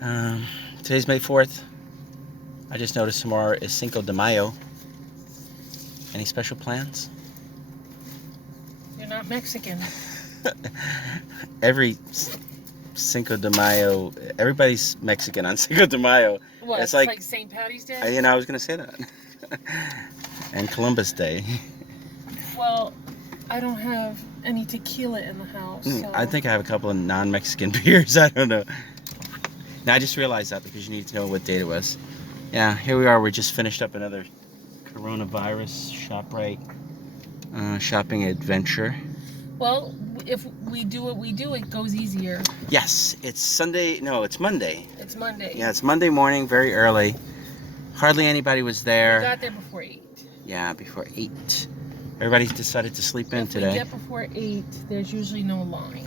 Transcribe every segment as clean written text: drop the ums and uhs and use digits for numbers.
Today's May 4th. I just noticed tomorrow is Cinco de Mayo. Any special plans? You're not Mexican. Every Cinco de Mayo, everybody's Mexican on Cinco de Mayo. What, it's like St. Patty's Day? I was going to say that. And Columbus Day. Well, I don't have any tequila in the house. So. I think I have a couple of non-Mexican beers. I don't know. Now, I just realized that because you need to know what date it was. Yeah, here we are. We just finished up another coronavirus ShopRite shopping adventure. Well, if we do what we do, it goes easier. Yes, it's Sunday. No, it's Monday. It's Monday. Yeah, it's Monday morning, very early. Hardly anybody was there. We got there before 8. Yeah, before 8. Everybody decided to sleep in today. If we get before 8, there's usually no line.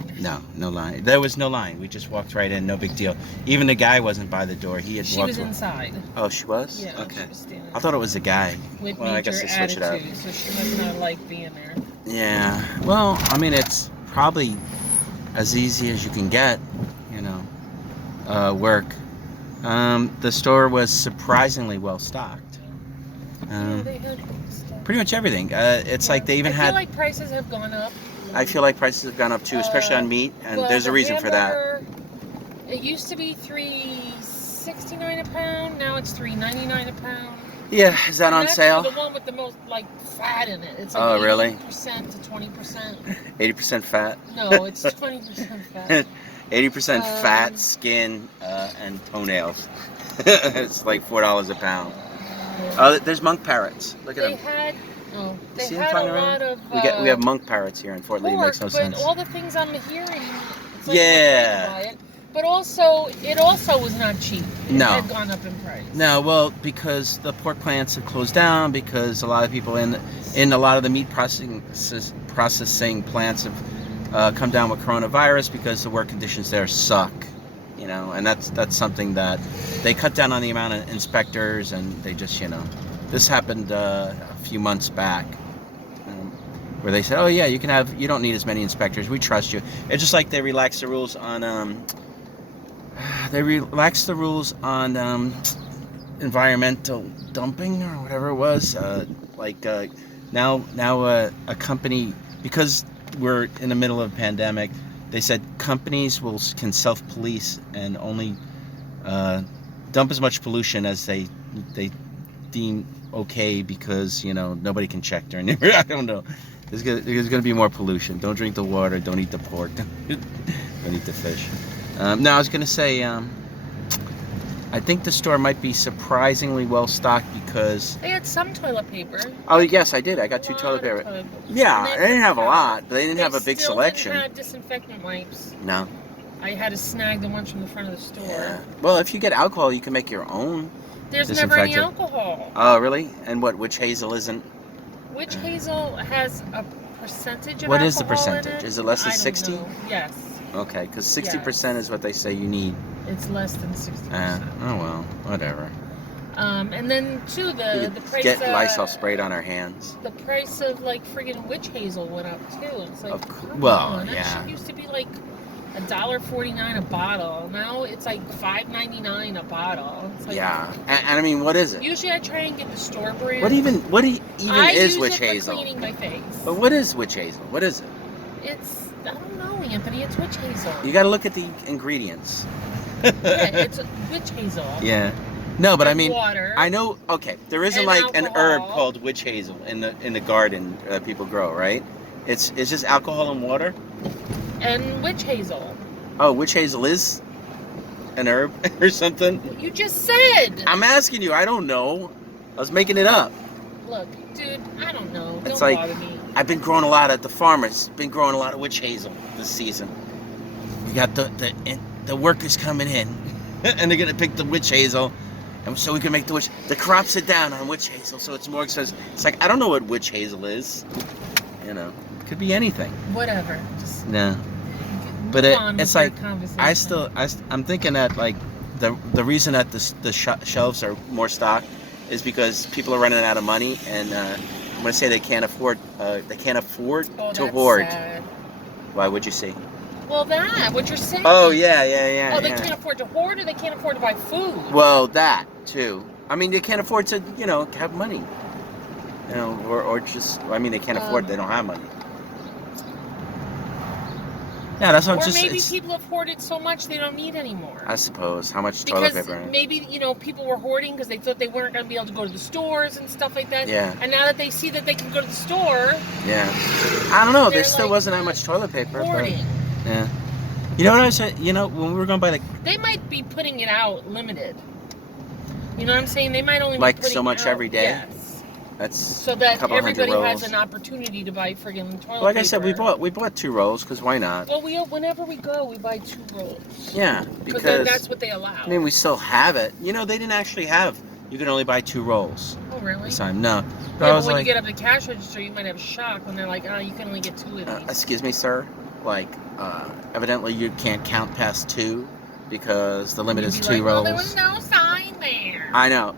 No line. There was no line. We just walked right in, no big deal. Even the guy wasn't by the door. He had She walked was inside. Oh, she was? Yeah, okay. She was standing I thought it was the guy. With well, I guess they switch it up. So she must not like being there. Yeah. Well, I mean, it's probably as easy as you can get, you know, work. The store was surprisingly well stocked. Yeah, they had stuff. Pretty much everything. It's like they even had... I feel like prices have gone up. I feel like prices have gone up too, especially on meat, and well, there's a reason for that. It used to be $3.69 a pound. Now it's $3.99 a pound. Yeah, is that on sale? The one with the most fat in it. It's like oh, really? 80% to 20%. 80% fat? No, it's 20% fat. 80% fat, skin, and toenails. It's like $4 a pound. Oh, there's monk parrots. Look at them. They see had a lot of. We have monk parrots here in Fort Lee. It makes no sense. But all the things I'm hearing. It's like yeah. But also, it also was not cheap. It had gone up in price. No, well, because the pork plants have closed down, because a lot of people in a lot of the meat processing plants have come down with coronavirus because the work conditions there suck. You know, and that's something that they cut down on the amount of inspectors, and they just, you know, this happened a few months back, where they said, oh yeah, you don't need as many inspectors. We trust you. It's just like they relaxed the rules on environmental dumping or whatever it was. Now a company, because we're in the middle of a pandemic, they said companies can self-police and only dump as much pollution as they deem okay, because, you know, nobody can check during the... I don't know. There's going to be more pollution. Don't drink the water. Don't eat the pork. Don't eat the fish. Now, I was going to say, I think the store might be surprisingly well stocked because... They had some toilet paper. Oh, yes, I did. I got 2 toilet paper. Yeah, they didn't have a lot, but they didn't have a big selection. They had disinfectant wipes. No. I had to snag the ones from the front of the store. Yeah. Well, if you get alcohol, you can make your own. There's never any alcohol. Oh, really? And what, witch hazel isn't? Witch hazel has a percentage of alcohol. What is the percentage? Is it less than 60? Yes. Okay, because 60% is what they say you need. It's less than 60%. Oh, well, whatever. And then, too, the price... Get Lysol sprayed on our hands. The price of, like, friggin' witch hazel went up, too. It's like, yeah. That shit used to be, like, $1.49 a bottle. Now it's like $5.99 a bottle. It's like, yeah, and I mean, what is it? Usually I try and get the store brand. What even is witch hazel? I use it for cleaning my face. But what is witch hazel? What is it? It's, I don't know, Anthony. It's witch hazel. You got to look at the ingredients. Yeah, it's witch hazel. Yeah. No, but I mean, water. I know. Okay, there isn't like alcohol. An herb called witch hazel in the garden that people grow, right? It's just alcohol and water. And witch hazel. Oh, witch hazel is an herb or something? You just said. I'm asking you. I don't know. I was making it up. Look, dude, I don't know. It's don't like, bother me. I've been growing a lot at the farmers. Been growing a lot of witch hazel this season. We got the workers coming in, and they're gonna pick the witch hazel, and so we can make the crops are down on witch hazel, so it's more expensive. It's like, I don't know what witch hazel is. You know, it could be anything. Whatever. Just no. But it's like I'm thinking that like the reason that the shelves are more stocked is because people are running out of money, and I'm gonna say they can't afford to hoard. Sad. Why would you say? Well, what you're saying. Oh, yeah. Oh, they can't afford to hoard, or they can't afford to buy food. Well, that, too. I mean, they can't afford to, have money. Or just, I mean, they can't afford it. They don't have money. Yeah, that's what I'm just... Or maybe people have hoarded so much they don't need anymore. I suppose. How much toilet paper? Because maybe, people were hoarding because they thought they weren't going to be able to go to the stores and stuff like that. Yeah. And now that they see that they can go to the store... Yeah. I don't know. There still wasn't that much toilet paper. Hoarding. But, yeah. You know what I said? When we were going by the... They might be putting it out limited. You know what I'm saying? They might only be like putting so much it out. every day? Yes. That's so that a couple everybody hundred has rolls. an opportunity to buy friggin' toilet paper. Like I said, we bought 2 rolls because why not? Well, whenever we go, we buy 2 rolls. Yeah, because that's what they allow. I mean, we still have it. They didn't actually have. You can only buy 2 rolls. Oh, really? This time, no. But when you get up to the cash register, you might have a shock when they're like, "Oh, you can only get 2 of these." Excuse me, sir. Evidently you can't count past 2 because the limit is 2 rolls. Well, there was no sign there. I know.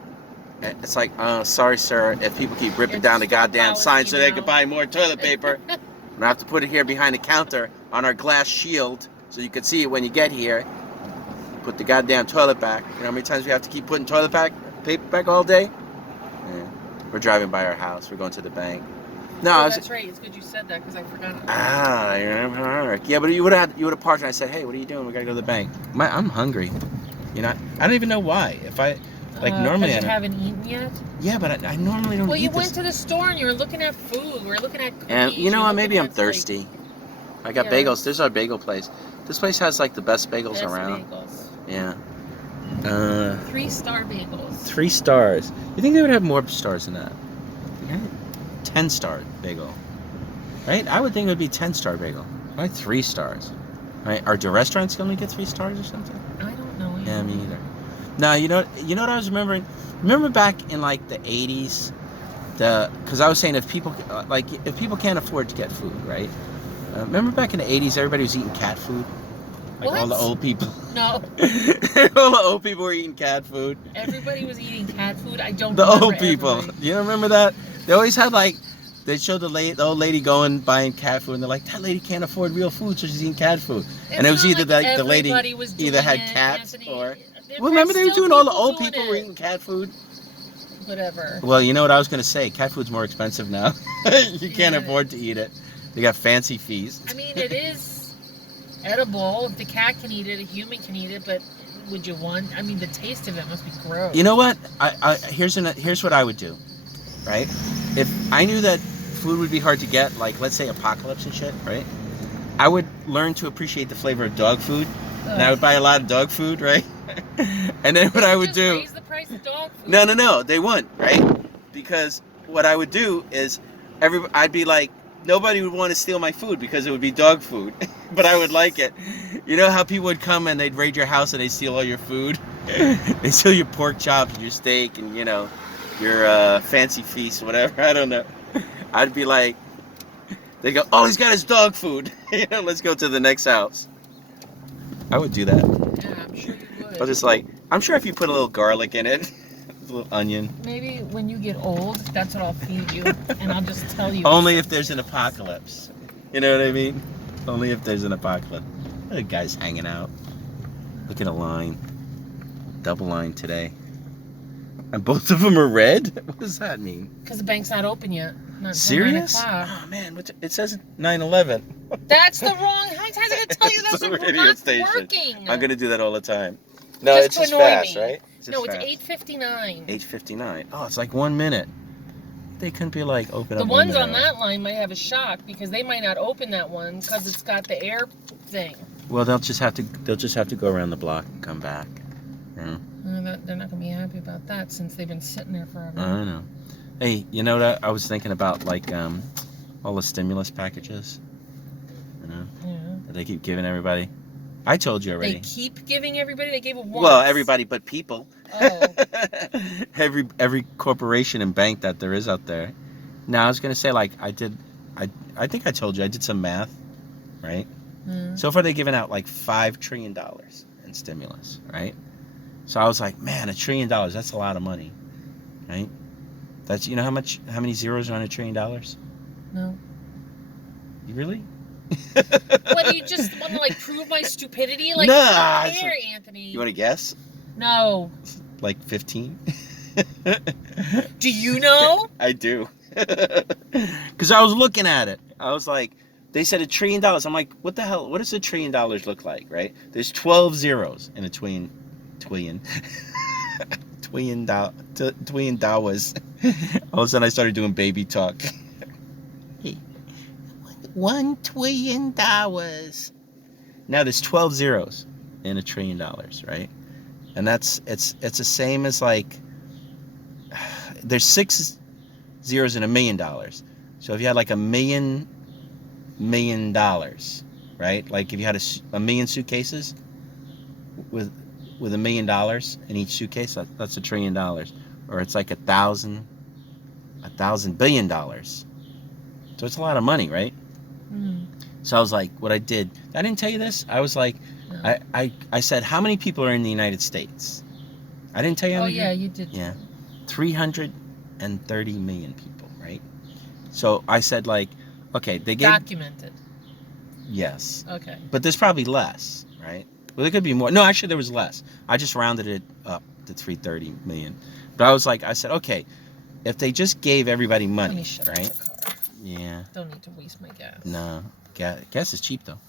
It's like, sorry, sir, if people keep ripping down the goddamn sign so they can buy more toilet paper, I'm gonna have to put it here behind the counter on our glass shield so you can see it when you get here. Put the goddamn toilet back. You know how many times we have to keep putting paper back all day? Yeah. We're driving by our house. We're going to the bank. No, that's right. It's good you said that because I forgot. Yeah, but you would have parked and I said, hey, what are you doing? We gotta go to the bank. I'm hungry. I don't even know why. If I normally you haven't eaten yet? Yeah, but I normally don't eat Well, you went this. to the store and you were looking at food. We were looking at cookies. And maybe I'm thirsty. I got bagels. There's our bagel place. This place has like the best bagels around. Bagels. Yeah. 3-star bagels. 3 stars. You think they would have more stars than that? 10-star bagel. Right? I would think it would be 10-star bagel. Why 3 stars? Right? Or do restaurants only get 3 stars or something? I don't know. Yeah, me either. No, you know what I was remembering? Remember back in like the 80s, because I was saying if people can't afford to get food, right? Remember back in the 80s, everybody was eating cat food. Like what? all the old people. No. All the old people were eating cat food. Everybody was eating cat food. I don't. The old people. You don't remember that? They always had they showed the old lady buying cat food, and they're like, that lady can't afford real food, so she's eating cat food. And it was either the lady either had cats or. Well, remember they were doing all the old people were eating cat food? Whatever. Well, you know what I was going to say? Cat food's more expensive now. You can't afford to eat it. They got fancy fees. I mean, it is edible. If the cat can eat it, a human can eat it, but would you want... I mean, the taste of it must be gross. You know what? Here's what I would do, right? If I knew that food would be hard to get, like, let's say apocalypse and shit, right? I would learn to appreciate the flavor of dog food. And I would buy a lot of dog food, right? And then what I would do... raise the price of dog food. No, they wouldn't, right? Because what I would do is, I'd be like, nobody would want to steal my food because it would be dog food. But I would like it. You know how people would come and they'd raid your house and they'd steal all your food? They steal your pork chops and your steak and, your fancy feast, whatever. I don't know. I'd be like, they go, oh, he's got his dog food. Let's go to the next house. I would do that. Yeah, I'm sure you would. But it's I'm sure if you put a little garlic in it, a little onion. Maybe when you get old, that's what I'll feed you, and I'll just tell you. Only if there's an apocalypse. You know what I mean? Only if there's an apocalypse. The guy's hanging out. Look at a line. Double line today. And both of them are red? What does that mean? Because the bank's not open yet. Not Serious? 9 o'clock. Oh, man. It says 9/11. That's the wrong... How's it going to tell you that's It's a not radio station. working? I'm going to do that all the time. No, Just it's to just annoy fast, me. right? No, it's 8:59. 8:59. Oh, it's like 1 minute. They couldn't be like open up. The ones on that line might have a shock because they might not open that one because it's got the air thing. Well, they'll just have to go around the block and come back. Yeah. They're not going to be happy about that since they've been sitting there forever. I don't know. Hey, you know what I was thinking about, like all the stimulus packages. Yeah. That they keep giving everybody. I told you already. They keep giving everybody. They gave it once. Well, everybody but people. Oh. every corporation and bank that there is out there. Now I was gonna say, like, I think I told you I did some math, right? Mm. So far they've given out like $5 trillion in stimulus, right? So I was like, man, $1 trillion, that's a lot of money, right? That's, how many zeros are on $1 trillion? No. You really? What, do you just want to like prove my stupidity? Like, Nah, I don't care, Anthony. You want to guess? No. Like 15? Do you know? I do. Because I was looking at it. I was like, they said $1 trillion. I'm like, what the hell? What does $1 trillion look like, right? There's 12 zeros in a twillion. Twillion dollars. All of a sudden I started doing baby talk. Hey, $1 trillion. Now there's 12 zeros in $1 trillion, right? And it's the same as like, there's 6 zeros in $1 million. So if you had like $1 million, right? Like if you had a million suitcases with $1 million in each suitcase, that's $1 trillion. Or it's like 1,000 billion dollars. So it's a lot of money, right? Mm. So I was like, what I did, I didn't tell you this. I was like, no. I said, how many people are in the United States? I didn't tell you. Oh yeah, you did. Yeah, 330 million people, right? So I said, like, okay, they gave documented. Yes. Okay. But there's probably less, right? Well, there could be more. No, actually, there was less. I just rounded it up to 330 million. But I said, okay, if they just gave everybody money, right? Yeah. Don't need to waste my gas. No, gas is cheap though.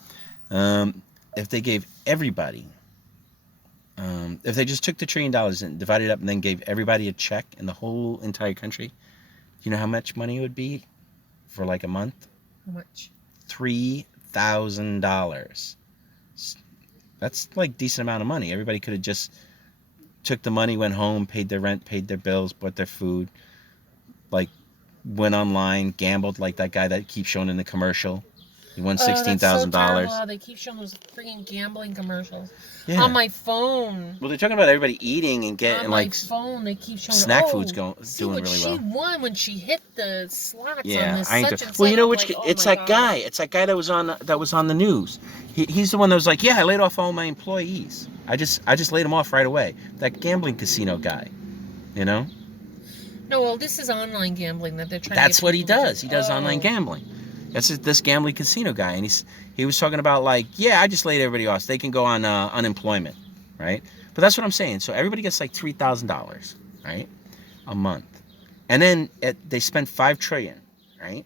If they gave everybody, if they just took the $1 trillion and divided it up and then gave everybody a check in the whole entire country, you know how much money it would be for like a month? How much? $3,000. That's like decent amount of money. Everybody could have just took the money, went home, paid their rent, paid their bills, bought their food, like went online, gambled like that guy that keeps showing in the commercial. He won $16,000. So they keep showing those freaking gambling commercials on my phone. Well, they're talking about everybody eating and getting like phone. They keep showing snack food's doing really well. She won when she hit the slots. Yeah, on this I such and well, you know such. which? It's that guy. It's that guy that was on the news. He's the one that was like, yeah, I laid off all my employees. I just laid them off right away. That gambling casino guy, you know. No, well, this is online gambling that they're trying. That's what he does. He does online gambling. That's this gambling casino guy, and he was talking about like, yeah, I just laid everybody off. So they can go on unemployment, right? But that's what I'm saying. So everybody gets like $3,000, right, a month, and then they spent $5 trillion, right?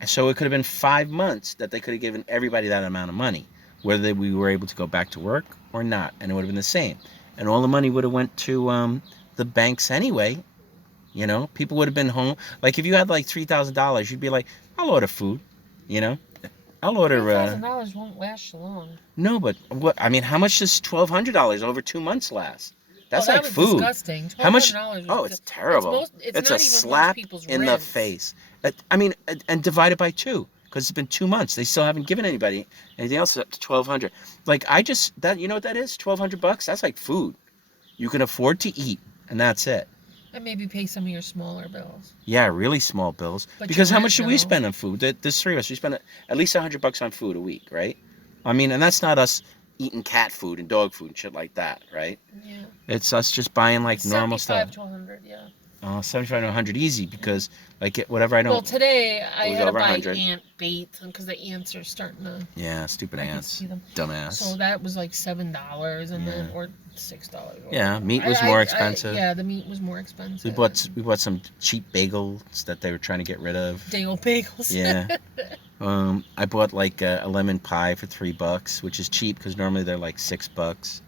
And so it could have been 5 months that they could have given everybody that amount of money, whether we were able to go back to work or not, and it would have been the same, and all the money would have went to the banks anyway. You know, people would have been home. Like if you had like $3,000, you'd be like, I'll order food. You know, I'll order. $3,000 won't last long. No, but what? I mean, how much does $1,200 over 2 months last? That's like was food. Disgusting. How much? Oh, it's terrible. It's a slap in the face. I mean, and divided by 2 because it's been 2 months. They still haven't given anybody anything else up to $1,200. Like you know what that is? $1,200. That's like food. You can afford to eat, and that's it. And maybe pay some of your smaller bills. Yeah, really small bills. But because how much should we spend on food? There's 3 of us. We spend at least $100 on food a week, right? I mean, and that's not us eating cat food and dog food and shit like that, right? Yeah. It's us just buying like normal stuff. 75 to 100, yeah. 75 to 100 easy because like whatever I don't. Well, today I had to buy 100. ant bait because the ants are starting to. Yeah, stupid ants. Dumbass. So that was like $7 and then or $6. Yeah, meat was more expensive. Yeah, the meat was more expensive. We bought some cheap bagels that they were trying to get rid of. Day-old bagels. Yeah. I bought like a lemon pie for $3, which is cheap because normally they're like $6.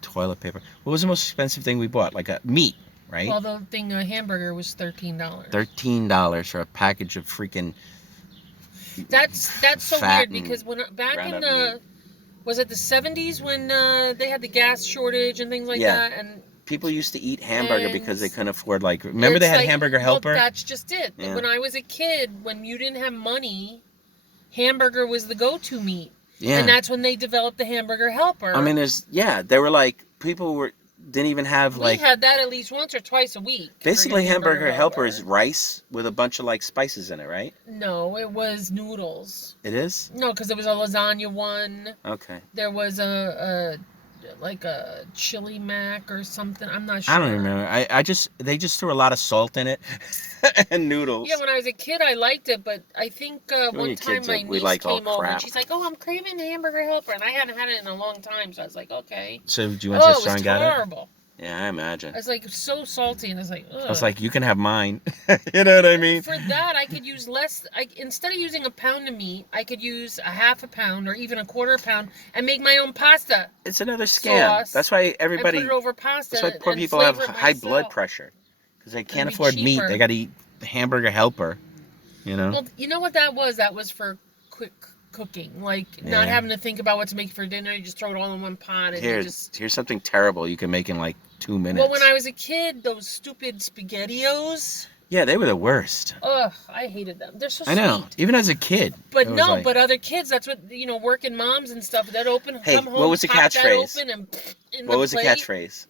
Toilet paper. What was the most expensive thing we bought? Like a meat, right? Well, the thing a hamburger was $13. $13 for a package of freaking. That's so weird because back in the. Was it the 70s when they had the gas shortage and things like that? And people used to eat hamburger because they couldn't afford, like, remember they had Hamburger Helper? Well, that's just it. Yeah. When I was a kid, when you didn't have money, hamburger was the go-to meat. Yeah. And that's when they developed the Hamburger Helper. I mean, they were like, didn't even have like. We had that at least once or twice a week. Basically, Hamburger Helper is rice with a bunch of like spices in it, right? No, it was noodles. It is? No, because there was a lasagna one. Okay. There was a like a chili mac or something. I'm not sure. I don't remember. They just threw a lot of salt in it and noodles. Yeah, when I was a kid, I liked it, but I think one time my niece came over and she's like, "Oh, I'm craving a hamburger helper," and I hadn't had it in a long time, so I was like, "Okay." So do you want to the store and get it? It was horrible. Yeah, I imagine. I was like so salty, and I was like, ugh. I was like, you can have mine. You know what I mean? For that, I could use less. Instead of using a pound of meat, I could use a half a pound or even a quarter pound and make my own pasta. It's another scam. Sauce. That's why everybody. I put it over pasta. That's why poor people have high blood pressure because they can't afford meat. They got to eat the hamburger helper. You know. Well, you know what that was? That was for quick cooking, like not having to think about what to make for dinner. You just throw it all in one pot and here's something terrible you can make in like 2 minutes. Well, when I was a kid, those stupid SpaghettiOs. Yeah, they were the worst. Ugh, I hated them. They're so sweet. I know, sweet. even as a kid. But no, but other kids, that's what, working moms and stuff, they'd open, come home, what was the catchphrase? What was the catchphrase?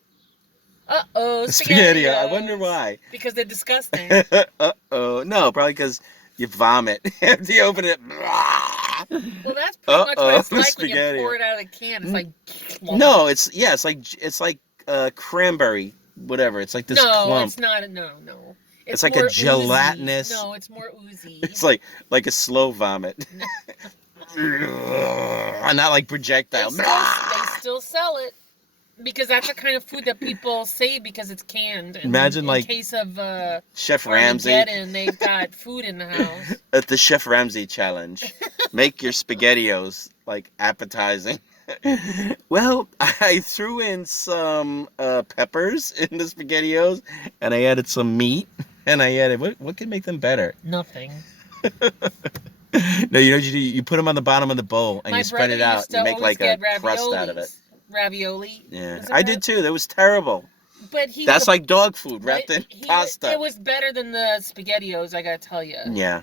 Uh-oh, spaghetti. I wonder why. Because they're disgusting. Uh-oh. No, probably because you vomit after you open it. Well, that's pretty much what it's like spaghetti. When you pour it out of the can. It's like... No, it's like cranberry, whatever. It's like this clump. No, it's not. No. It's like a gelatinous... Oozy. No, it's more oozy. It's like a slow vomit. Not like projectile. They still sell it. Because that's the kind of food that people save because it's canned. Imagine in case of Chef Ramsay. And they've got food in the house. At the Chef Ramsay challenge. Make your SpaghettiOs like appetizing. Well, I threw in some peppers in the SpaghettiOs and I added some meat and I added what can make them better? Nothing. No, you put them on the bottom of the bowl and you spread it out. You make like a crust out of it. Ravioli. Yeah, I did too. That was terrible. But that's like dog food wrapped in pasta. It was better than the SpaghettiOs, I gotta tell you. Yeah.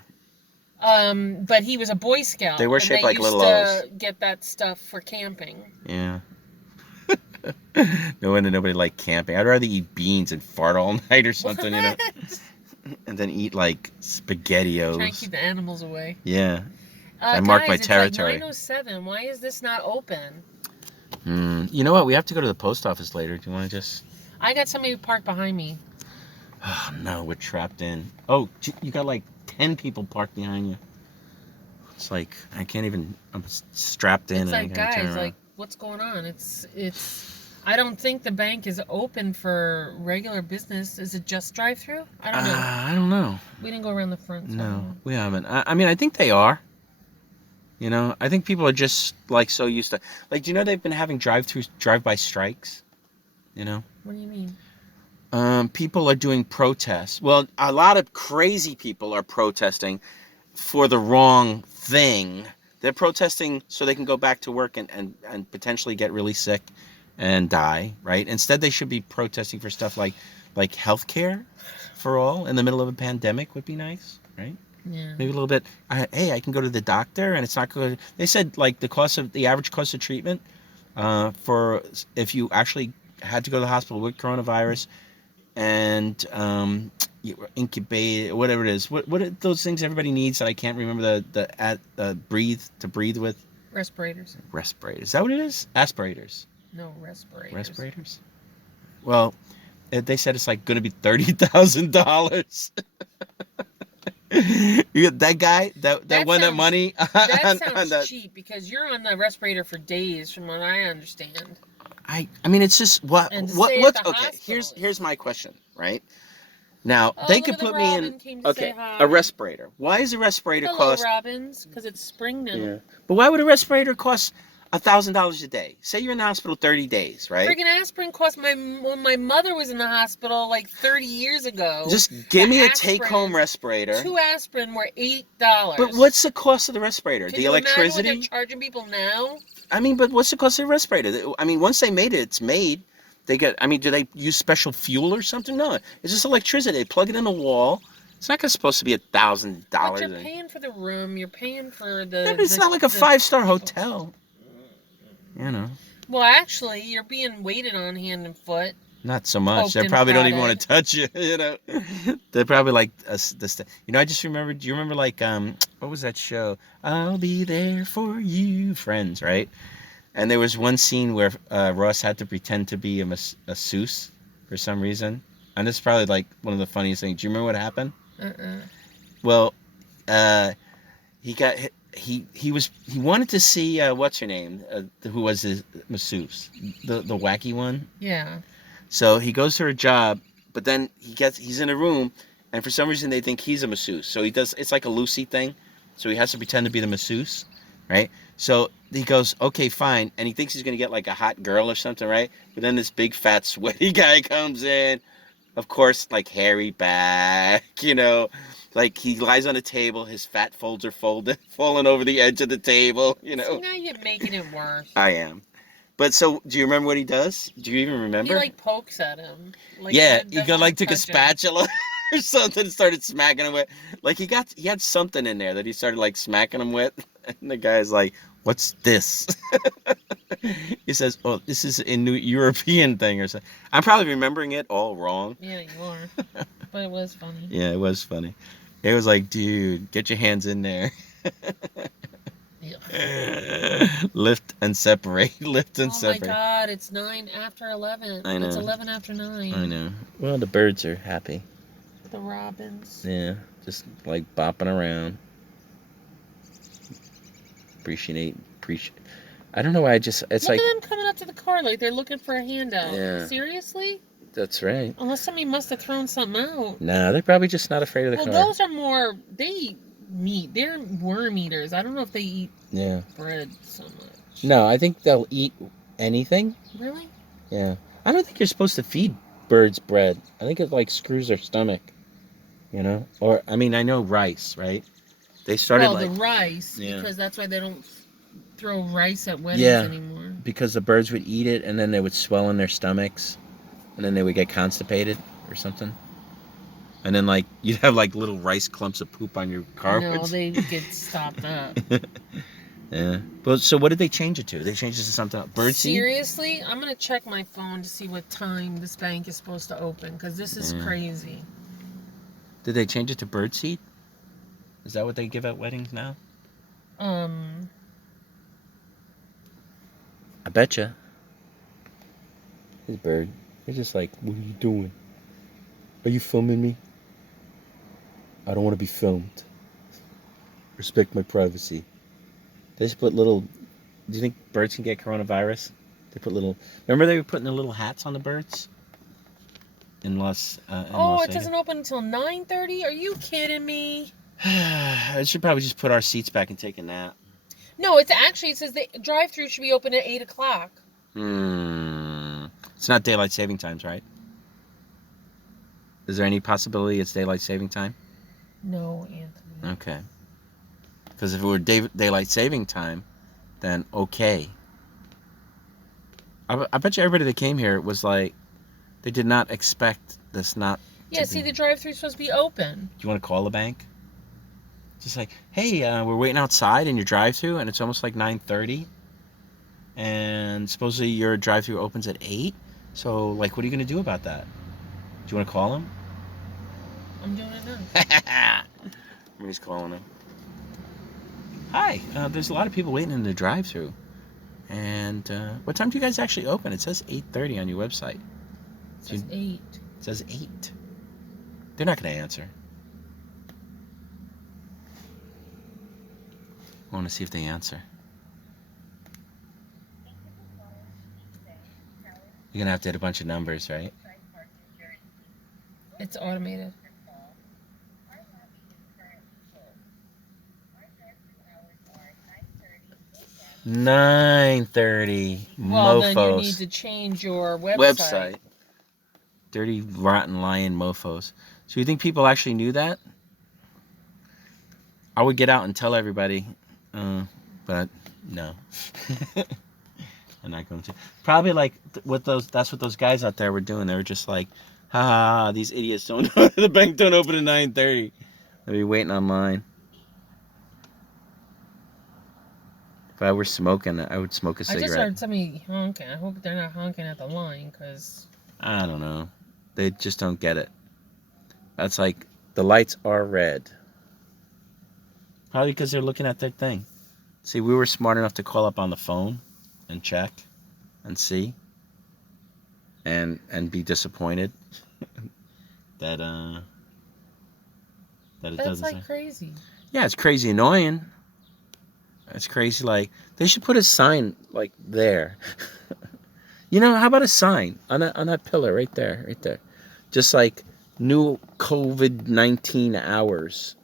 But he was a Boy Scout. They were shaped like little O's. They used to get that stuff for camping. Yeah. No wonder nobody liked camping. I'd rather eat beans and fart all night or something, you know. And then eat like SpaghettiOs. Try and keep the animals away. Yeah. I marked my territory. It's like 9:07. Why is this not open? You know what? We have to go to the post office later. Do you want to just... I got somebody parked behind me. Oh, no. We're trapped in. Oh, you got like 10 people parked behind you. It's like, I can't even... I'm strapped in. It's like, guys, like, what's going on? It's... I don't think the bank is open for regular business. Is it just drive-through? I don't know. I don't know. We didn't go around the front. So no, we haven't. I mean, I think they are. You know, I think people are just like so used to, like, you know, they've been having drive-by strikes. You know. What do you mean? People are doing protests. Well, a lot of crazy people are protesting for the wrong thing. They're protesting so they can go back to work and potentially get really sick and die, right? Instead, they should be protesting for stuff like healthcare for all in the middle of a pandemic would be nice, right? Yeah. Maybe a little bit. Hey, I can go to the doctor and it's not good. They said like the average cost of treatment for if you actually had to go to the hospital with coronavirus and you were incubated, whatever it is. What are those things everybody needs that I can't remember the breathe with? Respirators. Respirators. Is that what it is? Aspirators. No, respirators. Respirators? Well, they said it's like going to be $30,000. You get that guy that won that money. That sounds cheap because you're on the respirator for days, from what I understand. I mean, it's just what okay. Here's my question, right? Now they could put me in a respirator. Why is a respirator cost? Robins, because it's spring now. Yeah. But why would a respirator cost $1,000 a day? Say you're in the hospital 30 days, right? Friggin' aspirin cost when my mother was in the hospital like 30 years ago. Just give me a take-home respirator. 2 aspirin were $8. But what's the cost of the respirator? The electricity? Can you imagine what they're charging people now? I mean, but what's the cost of the respirator? I mean, once they made it, it's made. Do they use special fuel or something? No, it's just electricity. They plug it in a wall. It's not supposed to be $1,000. But you're paying for the room. You're paying for the... Yeah, but it's not like a 5-star hotel. You know. Well, actually, you're being waited on hand and foot. Not so much. They probably don't even want to touch you. You know. They're probably like this. You know, I just remember. Do you remember like what was that show? I'll be there for you, Friends, right? And there was one scene where Ross had to pretend to be a masseuse for some reason. And this is probably like one of the funniest things. Do you remember what happened? Well, he got he wanted to see what's her name, who was his masseuse, the wacky one. Yeah. So he goes to her job, but then he's in a room, and for some reason they think he's a masseuse. So he does, it's like a Lucy thing. So he has to pretend to be the masseuse, right? So he goes, okay, fine, and he thinks he's gonna get like a hot girl or something, right? But then this big fat sweaty guy comes in, of course, like hairy back, you know, like he lies on a table, his fat folds are falling over the edge of the table, you know. See, now you're making it worse. I am. But so, do you remember what he does? Do you even remember? He like pokes at him. Like, yeah, he took a spatula or something and started smacking him with. Like he had something in there that he started like smacking him with, and the guy's like, "What's this?" He says, "Oh, this is a new European thing or something." I'm probably remembering it all wrong. Yeah, you are. But it was funny. Yeah, it was funny. It was like, dude, get your hands in there. Lift and separate. Lift and separate. Oh my God, it's 9 after 11. I know. It's 11 after 9. I know. Well, the birds are happy. The robins. Yeah, just like bopping around. Appreciate. I don't know why it's Look like. at them coming up to the car like they're looking for a handout. Yeah. Seriously? That's right. Unless somebody must have thrown something out. Nah, they're probably just not afraid of the car. Well, those are more, they eat meat. They're worm eaters. I don't know if they eat bread so much. No, I think they'll eat anything. Really? Yeah. I don't think you're supposed to feed birds bread. I think it like screws their stomach. You know? Or, I mean, I know rice, right? They started the rice, because that's why they don't throw rice at weddings anymore. Because the birds would eat it and then they would swell in their stomachs. And then they would get constipated or something. And then, like, you'd have, like, little rice clumps of poop on your car. No, they get stopped up. Yeah. But, so what did they change it to? They changed it to something else? Birdseed? Seriously? I'm going to check my phone to see what time this bank is supposed to open, because this is crazy. Did they change it to birdseed? Is that what they give at weddings now? I betcha. This bird. They're just like, what are you doing? Are you filming me? I don't want to be filmed. Respect my privacy. They just put little... Do you think birds can get coronavirus? They put little... Remember they were putting the little hats on the birds? In Las it doesn't open until 9:30? Are you kidding me? I should probably just put our seats back and take a nap. No, it says the drive-thru should be open at 8 o'clock. It's not daylight saving times, right? Is there any possibility it's daylight saving time? No, Anthony. Okay. Because if it were daylight saving time, then okay. I bet you everybody that came here was like, they did not expect this not Yeah, see, the drive-thru is supposed to be open. Do you want to call the bank? Just like, hey, we're waiting outside in your drive-thru, and it's almost like 9:30. And supposedly your drive-thru opens at 8. So, like, what are you going to do about that? Do you want to call him? I'm doing it now. He's calling him. Hi, there's a lot of people waiting in the drive-thru. And what time do you guys actually open? It says 8:30 on your website. It says 8. It says 8. They're not going to answer. I want to see if they answer. You're going to have to hit a bunch of numbers, right? It's automated. $9:30. Well, Mofos. then you need to change your website. Dirty, rotten, lying mofos. So you think people actually knew that? I would get out and tell everybody, but no. I'm not going to. Probably like that's what those guys out there were doing. They were just like, ha, these idiots don't know the bank don't open at 9:30. They'll be waiting online. If I were smoking, I would smoke a cigarette. I just heard somebody honking. I hope they're not honking at the line, because... I don't know. They just don't get it. That's like, the lights are red. Probably because they're looking at their thing. See, we were smart enough to call up on the phone. and check and see and be disappointed that it That's doesn't like say. crazy. Yeah, it's crazy annoying. It's crazy. Like, they should put a sign like there. You know, how about a sign on that pillar right there, just like new COVID-19 hours.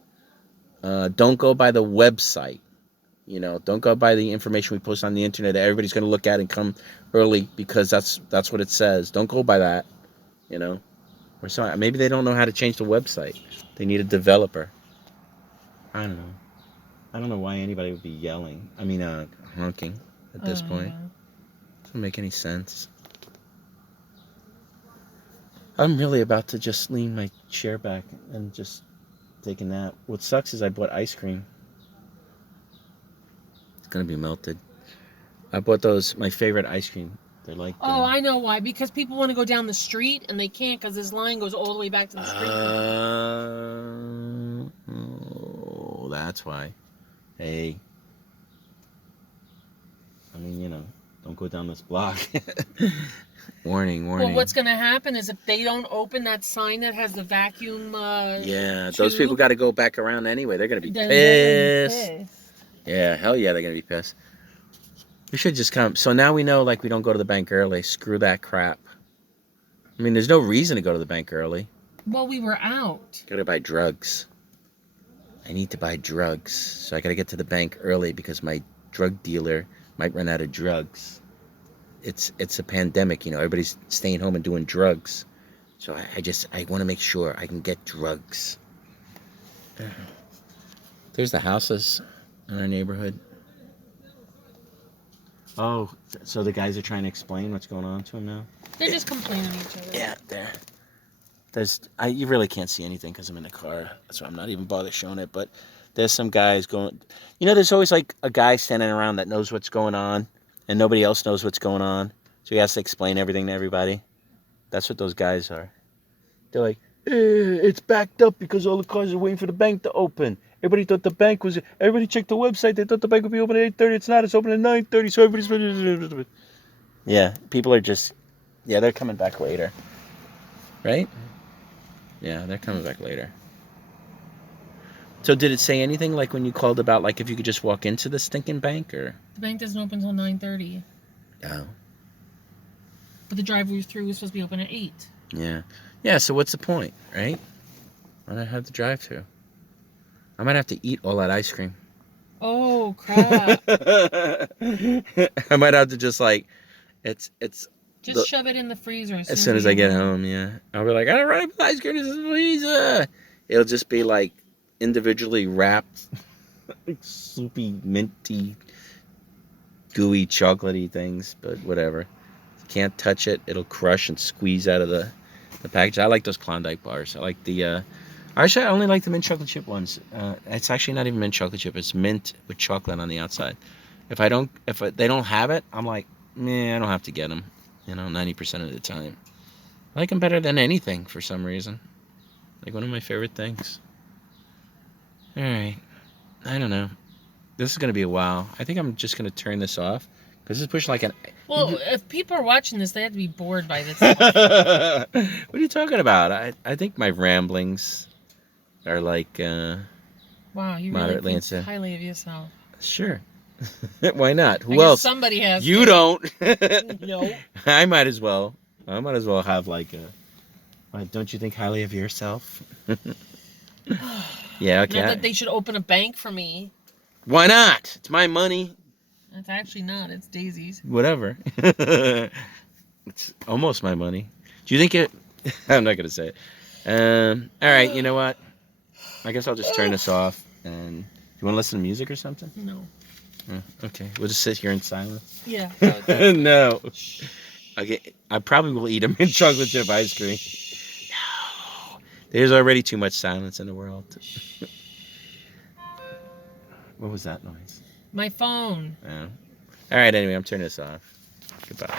Don't go by the website. You know, don't go by the information we post on the internet that everybody's going to look at and come early because that's what it says. Don't go by that. You know, or so maybe they don't know how to change the website. They need a developer. I don't know. I don't know why anybody would be yelling. I mean, honking at this point. Doesn't make any sense. I'm really about to just lean my chair back and just take a nap. What sucks is I bought ice cream. It's gonna be melted. I bought those, my favorite ice cream. They're like. Oh, I know why. Because people want to go down the street and they can't because this line goes all the way back to the street. Oh, that's why. Hey. I mean, you know, don't go down this block. Warning. Well, what's going to happen is if they don't open that sign that has the vacuum yeah, tube, those people got to go back around anyway. They're going to be pissed. Yeah, hell yeah, they're going to be pissed. We should just come. So now we know, like, we don't go to the bank early. Screw that crap. I mean, there's no reason to go to the bank early. Well, we were out. Got to buy drugs. I need to buy drugs. So I got to get to the bank early because my drug dealer might run out of drugs. It's a pandemic, you know. Everybody's staying home and doing drugs. So I want to make sure I can get drugs. There's the houses in our neighborhood. Oh, so the guys are trying to explain what's going on to them now? They're just complaining to each other. Yeah, there. You really can't see anything because I'm in the car. That's why I'm not even bothered showing it. But there's some guys going. You know, there's always like a guy standing around that knows what's going on, and nobody else knows what's going on. So he has to explain everything to everybody. That's what those guys are. They're like, it's backed up because all the cars are waiting for the bank to open. Everybody thought the bank was. Everybody checked the website. They thought the bank would be open at 8:30. It's not. It's open at 9:30. So everybody's. Yeah, people are just. Yeah, they're coming back later. Right? Yeah, they're coming back later. So did it say anything like when you called about like if you could just walk into the stinking bank or? The bank doesn't open until 9:30. Oh. But the drive-through was supposed to be open at 8. Yeah. Yeah, so what's the point, right? Why not have the drive-through? I might have to eat all that ice cream. Oh, crap. I might have to just like, just shove it in the freezer as soon as I get home, yeah. I'll be like, I don't run ice cream, this is freezer. It'll just be like individually wrapped, like soupy, minty, gooey, chocolatey things, but whatever. Can't touch it. It'll crush and squeeze out of the package. I like those Klondike bars. I like the actually I only like the mint chocolate chip ones. It's actually not even mint chocolate chip. It's mint with chocolate on the outside. If they don't have it, I'm like, meh, I don't have to get them. You know, 90% of the time. I like them better than anything for some reason. Like one of my favorite things. All right. I don't know. This is going to be a while. I think I'm just going to turn this off. Because it's pushing like an... Well, if people are watching this, they have to be bored by this. What are you talking about? I think my ramblings are like... wow, you really think highly of yourself. Sure. Why not? Who I guess else? Somebody has You to. don't. No. I might as well. I might as well have like a... Don't you think highly of yourself? Yeah, okay. Not that they should open a bank for me. Why not? It's my money. It's actually not. It's Daisy's. Whatever. It's almost my money. Do you think it... I'm not going to say it. All right, you know what? I guess I'll just turn this off. And do you want to listen to music or something? No. Okay, we'll just sit here in silence. Yeah. No. Okay, I probably will eat a mint chocolate chip ice cream. No. There's already too much silence in the world. What was that noise? My phone. Oh. All right, anyway, I'm turning this off. Goodbye.